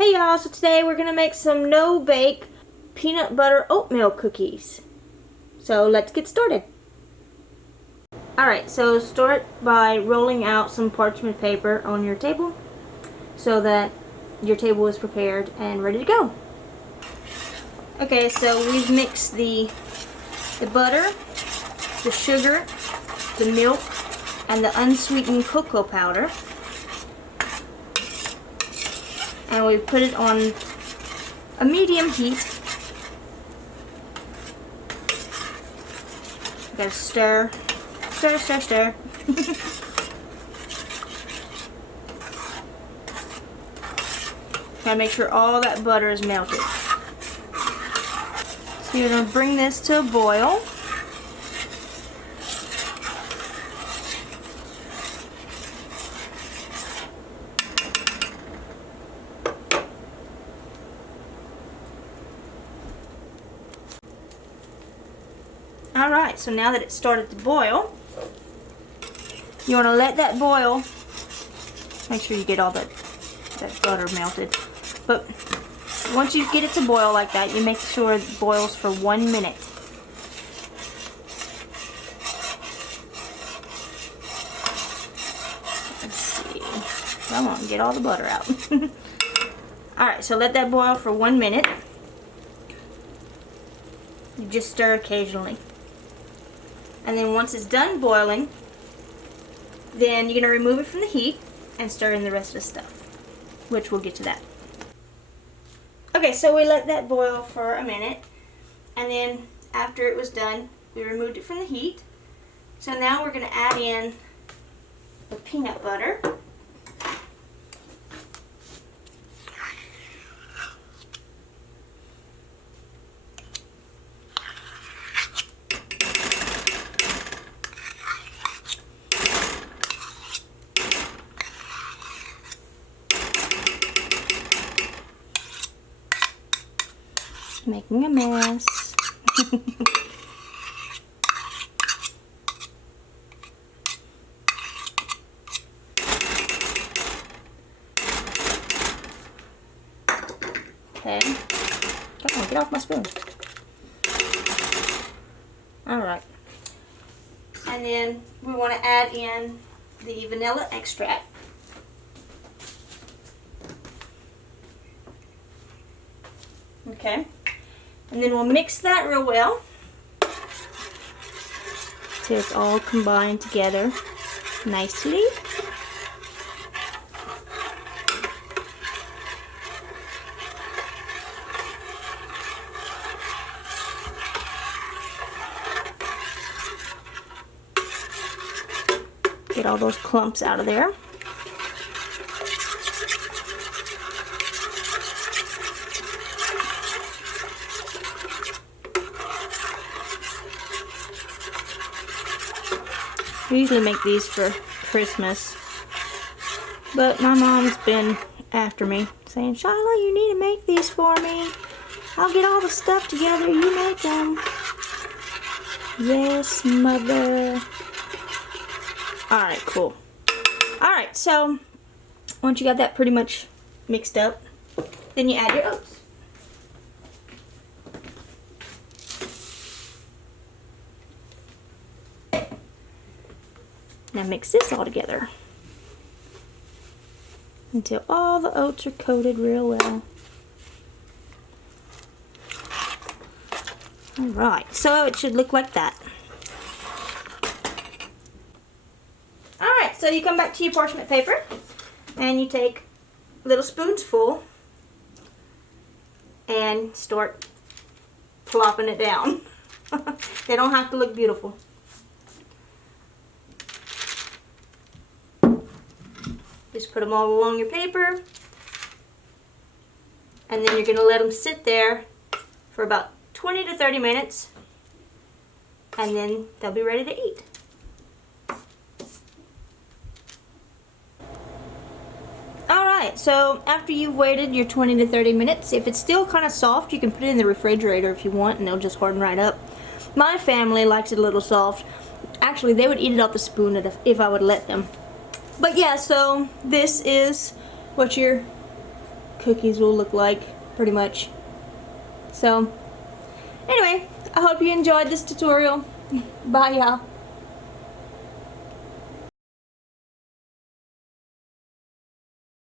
Hey y'all, so today we're going to make some no-bake peanut butter oatmeal cookies. So let's get started. Alright, so start by rolling out some parchment paper on your table so that your table is prepared and ready to go. Okay, so we've mixed the butter, the sugar, the milk, and the unsweetened cocoa powder. And we put it on a medium heat. Gotta stir, stir, stir, stir. Gotta make sure all that butter is melted. So you're gonna bring this to a boil. Alright, so now that it started to boil, you want to let that boil. Make sure you get all that butter melted. But once you get it to boil like that, you make sure it boils for 1 minute. Let's see. Come on, get all the butter out. Alright, so let that boil for 1 minute. You just stir occasionally. And then once it's done boiling, then you're going to remove it from the heat and stir in the rest of the stuff, which we'll get to that. Okay, so we let that boil for a minute, and then after it was done, we removed it from the heat. So now we're going to add in the peanut butter. Making a mess. Okay. Come on, get off my spoon. Alright. And then we want to add in the vanilla extract. Okay. And then we'll mix that real well so it's all combined together nicely. Get all those clumps out of there. We usually make these for Christmas, but my mom's been after me saying, Shiloh, you need to make these for me. I'll get all the stuff together, you make them. Yes, mother. Alright, cool. Alright, so once you got that pretty much mixed up, then you add your oats. Now mix this all together until all the oats are coated real well. Alright, so it should look like that. Alright, so you come back to your parchment paper and you take little spoonsful and start plopping it down. They don't have to look beautiful. Just put them all along your paper, and then you're going to let them sit there for about 20 to 30 minutes, and then they'll be ready to eat. Alright, so after you've waited your 20 to 30 minutes, if it's still kind of soft, you can put it in the refrigerator if you want, and they'll just harden right up. My family likes it a little soft. Actually, they would eat it off the spoon if I would let them. But yeah, so this is what your cookies will look like, pretty much. So, anyway, I hope you enjoyed this tutorial. Bye, y'all.